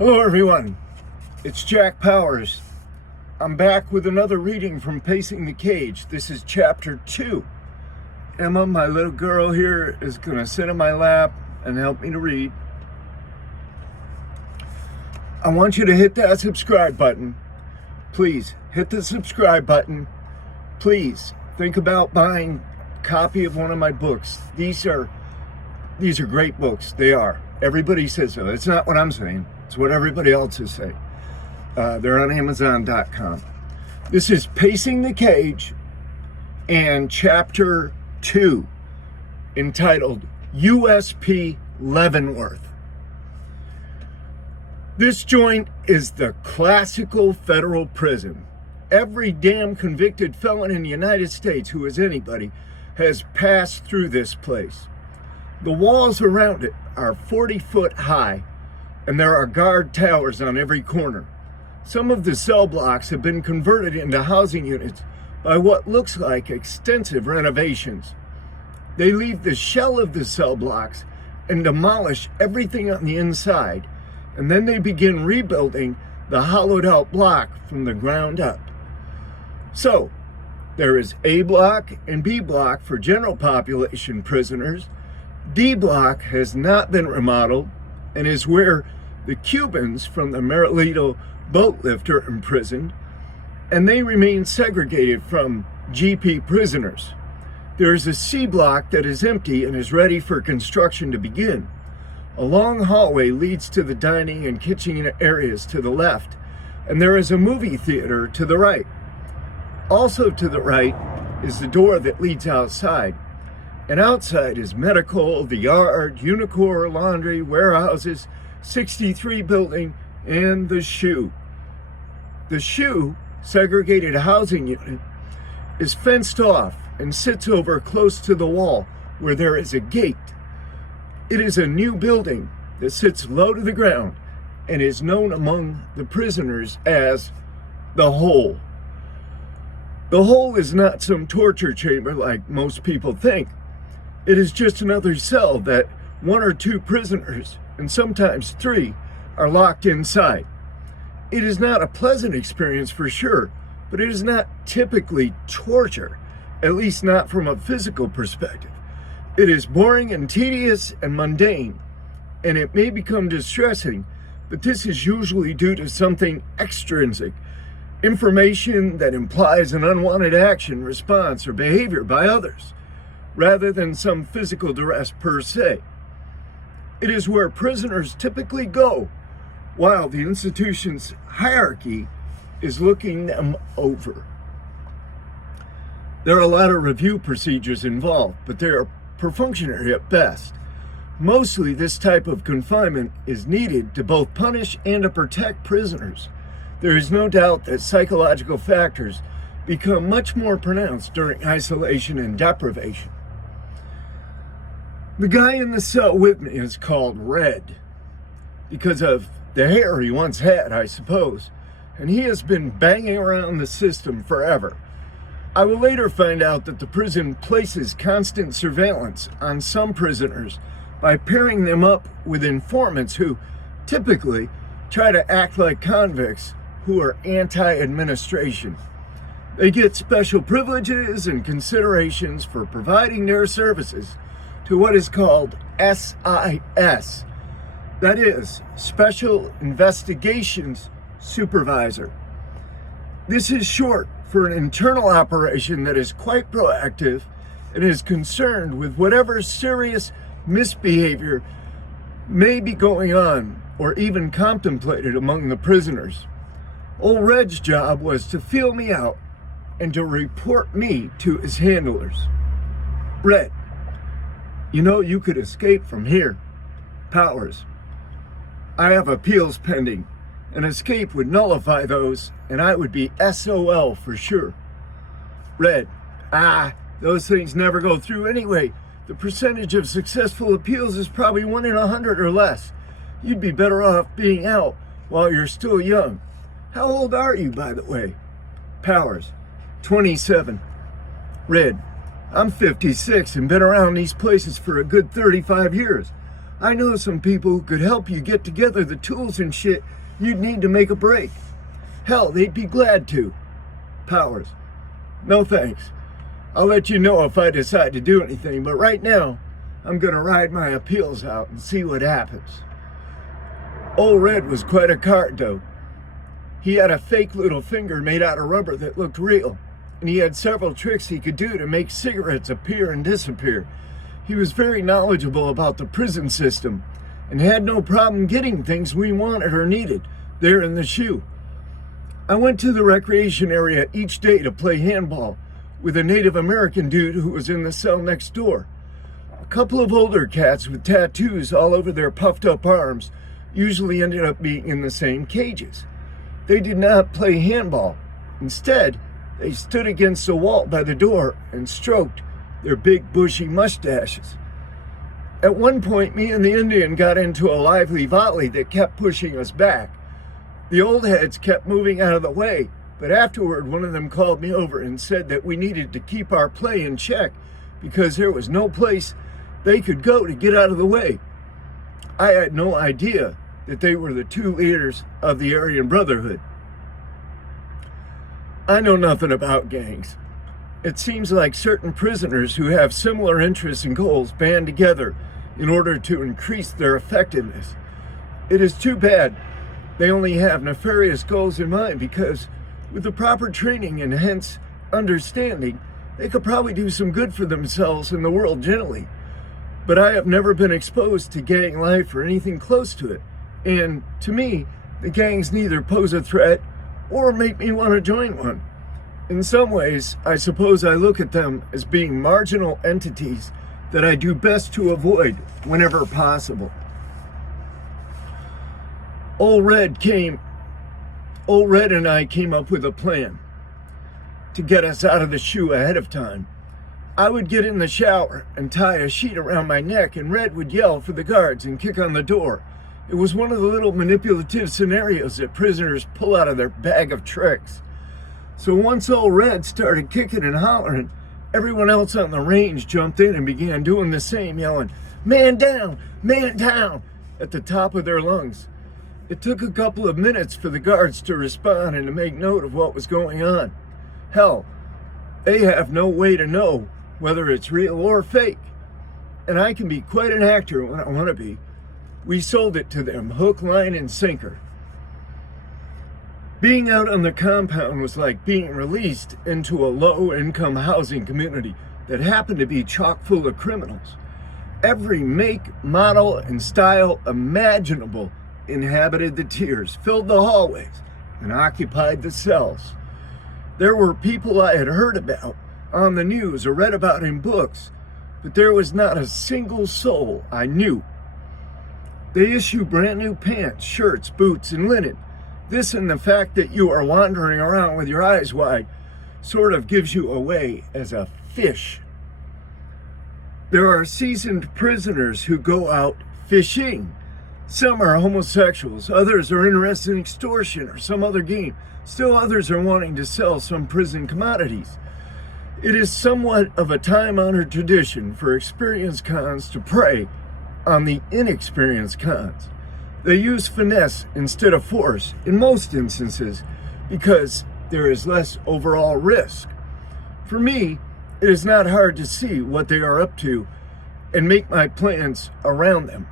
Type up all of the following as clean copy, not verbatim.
Hello everyone, it's Jack Powers. I'm back with another reading from Pacing the Cage. This is chapter 2. Emma, my little girl here, is going to sit in my lap and help me to read. I want you to hit that subscribe button. Please, hit the subscribe button. Please, think about buying a copy of one of my books. These are great books. They are. Everybody says so. It's not what I'm saying. It's what everybody else is saying. They're on Amazon.com. This is Pacing the Cage and Chapter 2, entitled USP Leavenworth. This joint is the classical federal prison. Every damn convicted felon in the United States who is anybody has passed through this place. The walls around it are 40 foot high, and there are guard towers on every corner. Some of the cell blocks have been converted into housing units by what looks like extensive renovations. They leave the shell of the cell blocks and demolish everything on the inside, and then they begin rebuilding the hollowed out block from the ground up. So, there is A block and B block for general population prisoners. D block has not been remodeled and is where the Cubans from the Marilito boat lift are imprisoned, and they remain segregated from GP prisoners. There is a C block that is empty and is ready for construction to begin. A long hallway leads to the dining and kitchen areas to the left, and there is a movie theater to the right. Also to the right is the door that leads outside. And outside is medical, the yard, Unicor, laundry, warehouses, 63 building, and the shoe. The shoe, segregated housing unit, is fenced off and sits over close to the wall where there is a gate. It is a new building that sits low to the ground and is known among the prisoners as the Hole. The Hole is not some torture chamber like most people think. It is just another cell that 1 or 2 prisoners, and sometimes 3, are locked inside. It is not a pleasant experience for sure, but it is not typically torture, at least not from a physical perspective. It is boring and tedious and mundane, and it may become distressing, but this is usually due to something extrinsic, information that implies an unwanted action, response, or behavior by others, rather than some physical duress per se. It is where prisoners typically go while the institution's hierarchy is looking them over. There are a lot of review procedures involved, but they are perfunctory at best. Mostly this type of confinement is needed to both punish and to protect prisoners. There is no doubt that psychological factors become much more pronounced during isolation and deprivation. The guy in the cell with me is called Red because of the hair he once had, I suppose, and he has been banging around the system forever. I will later find out that the prison places constant surveillance on some prisoners by pairing them up with informants who typically try to act like convicts who are anti-administration. They get special privileges and considerations for providing their services to what is called SIS, that is, Special Investigations Supervisor. This is short for an internal operation that is quite proactive and is concerned with whatever serious misbehavior may be going on or even contemplated among the prisoners. Old Red's job was to feel me out and to report me to his handlers. Red, you know you could escape from here. Powers, I have appeals pending. An escape would nullify those, and I would be SOL for sure. Red, those things never go through anyway. The percentage of successful appeals is probably 1 in 100 or less. You'd be better off being out while you're still young. How old are you, by the way? Powers, 27. Red, I'm 56 and been around these places for a good 35 years. I know some people who could help you get together the tools and shit you'd need to make a break. Hell, they'd be glad to. Powers: no thanks. I'll let you know if I decide to do anything, but right now, I'm gonna ride my appeals out and see what happens. Old Red was quite a card, though. He had a fake little finger made out of rubber that looked real, and he had several tricks he could do to make cigarettes appear and disappear. He was very knowledgeable about the prison system and had no problem getting things we wanted or needed there in the shoe. I went to the recreation area each day to play handball with a Native American dude who was in the cell next door. A couple of older cats with tattoos all over their puffed up arms usually ended up being in the same cages. They did not play handball. Instead, they stood against the wall by the door and stroked their big bushy mustaches. At one point, me and the Indian got into a lively volley that kept pushing us back. The old heads kept moving out of the way, but afterward one of them called me over and said that we needed to keep our play in check because there was no place they could go to get out of the way. I had no idea that they were the two leaders of the Aryan Brotherhood. I know nothing about gangs. It seems like certain prisoners who have similar interests and goals band together in order to increase their effectiveness. It is too bad they only have nefarious goals in mind, because with the proper training and hence understanding, they could probably do some good for themselves and the world generally. But I have never been exposed to gang life or anything close to it. And to me, the gangs neither pose a threat or make me want to join one. In some ways, I suppose I look at them as being marginal entities that I do best to avoid whenever possible. Old Red and I came up with a plan to get us out of the shoe ahead of time. I would get in the shower and tie a sheet around my neck, and Red would yell for the guards and kick on the door. It was one of the little manipulative scenarios that prisoners pull out of their bag of tricks. So once Old Red started kicking and hollering, everyone else on the range jumped in and began doing the same, yelling, man down, at the top of their lungs. It took a couple of minutes for the guards to respond and to make note of what was going on. Hell, they have no way to know whether it's real or fake. And I can be quite an actor when I want to be. We sold it to them, hook, line, and sinker. Being out on the compound was like being released into a low-income housing community that happened to be chock full of criminals. Every make, model, and style imaginable inhabited the tiers, filled the hallways, and occupied the cells. There were people I had heard about on the news or read about in books, but there was not a single soul I knew. They issue brand new pants, shirts, boots, and linen. This and the fact that you are wandering around with your eyes wide sort of gives you away as a fish. There are seasoned prisoners who go out fishing. Some are homosexuals, others are interested in extortion or some other game. Still others are wanting to sell some prison commodities. It is somewhat of a time-honored tradition for experienced cons to prey on the inexperienced cons. They use finesse instead of force in most instances because there is less overall risk. For me, it is not hard to see what they are up to and make my plans around them.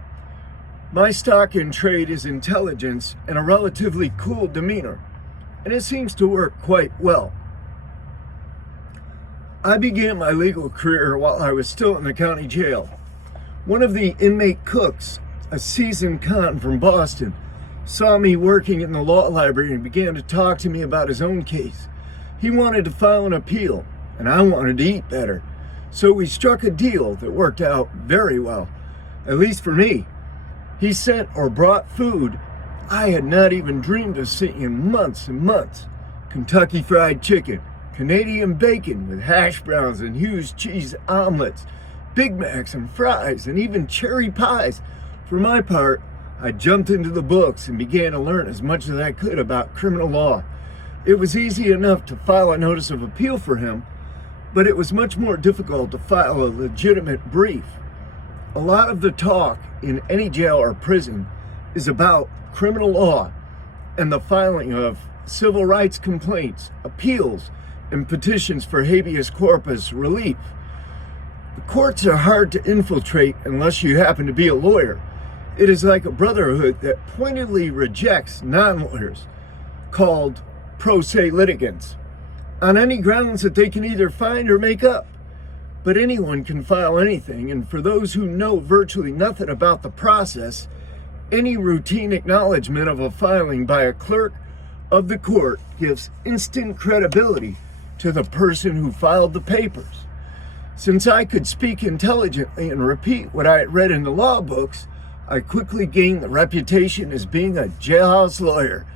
My stock in trade is intelligence and a relatively cool demeanor, and it seems to work quite well. I began my legal career while I was still in the county jail. One of the inmate cooks, a seasoned con from Boston, saw me working in the law library and began to talk to me about his own case. He wanted to file an appeal, and I wanted to eat better. So we struck a deal that worked out very well, at least for me. He sent or brought food I had not even dreamed of seeing in months and months. Kentucky Fried Chicken, Canadian bacon with hash browns and huge cheese omelets, Big Macs and fries, and even cherry pies. For my part, I jumped into the books and began to learn as much as I could about criminal law. It was easy enough to file a notice of appeal for him, but it was much more difficult to file a legitimate brief. A lot of the talk in any jail or prison is about criminal law and the filing of civil rights complaints, appeals, and petitions for habeas corpus relief. The courts are hard to infiltrate unless you happen to be a lawyer. It is like a brotherhood that pointedly rejects non-lawyers, called pro se litigants, on any grounds that they can either find or make up. But anyone can file anything, and for those who know virtually nothing about the process, any routine acknowledgement of a filing by a clerk of the court gives instant credibility to the person who filed the papers. Since I could speak intelligently and repeat what I had read in the law books, I quickly gained the reputation as being a jailhouse lawyer.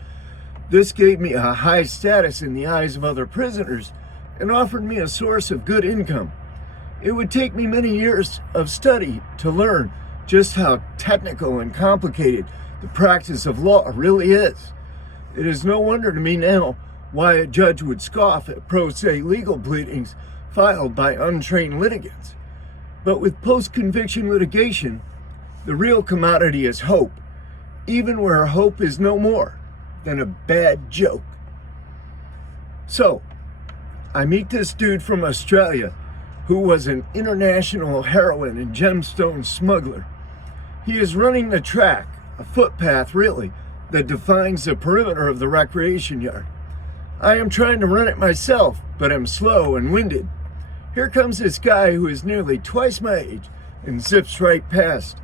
This gave me a high status in the eyes of other prisoners and offered me a source of good income. It would take me many years of study to learn just how technical and complicated the practice of law really is. It is no wonder to me now why a judge would scoff at pro se legal pleadings filed by untrained litigants. But with post-conviction litigation, the real commodity is hope, even where hope is no more than a bad joke. So, I meet this dude from Australia who was an international heroin and gemstone smuggler. He is running the track, a footpath really, that defines the perimeter of the recreation yard. I am trying to run it myself, but I'm slow and winded. Here comes this guy who is nearly twice my age and zips right past.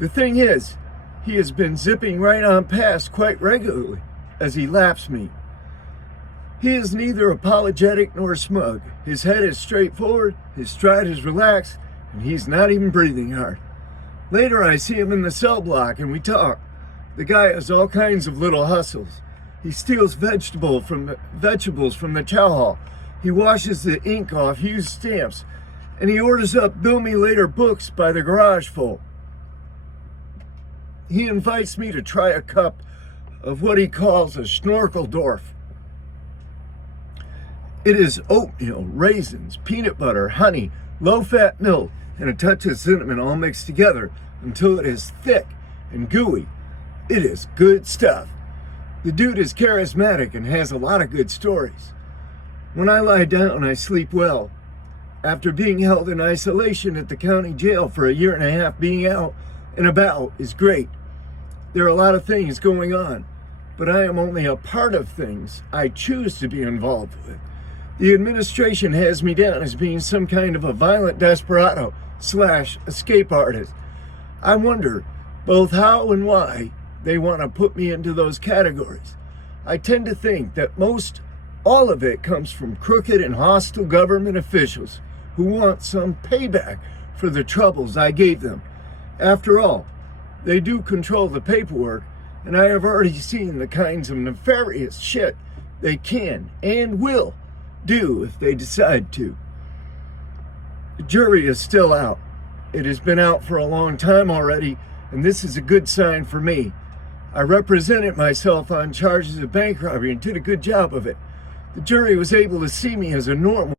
The thing is, he has been zipping right on past quite regularly as he laps me. He is neither apologetic nor smug. His head is straightforward, his stride is relaxed, and he's not even breathing hard. Later I see him in the cell block and we talk. The guy has all kinds of little hustles. He steals vegetables from the chow hall. He washes the ink off used stamps, and he orders up Bill Me Later books by the garage full. He invites me to try a cup of what he calls a Schnorkeldorf. It is oatmeal, raisins, peanut butter, honey, low-fat milk, and a touch of cinnamon all mixed together until it is thick and gooey. It is good stuff. The dude is charismatic and has a lot of good stories. When I lie down, I sleep well. After being held in isolation at the county jail for a year and a half, being out and about is great. There are a lot of things going on, but I am only a part of things I choose to be involved with. The administration has me down as being some kind of a violent desperado / escape artist. I wonder both how and why they want to put me into those categories. I tend to think that all of it comes from crooked and hostile government officials who want some payback for the troubles I gave them. After all, they do control the paperwork, and I have already seen the kinds of nefarious shit they can and will do if they decide to. The jury is still out. It has been out for a long time already, and this is a good sign for me. I represented myself on charges of bank robbery and did a good job of it. The jury was able to see me as a normal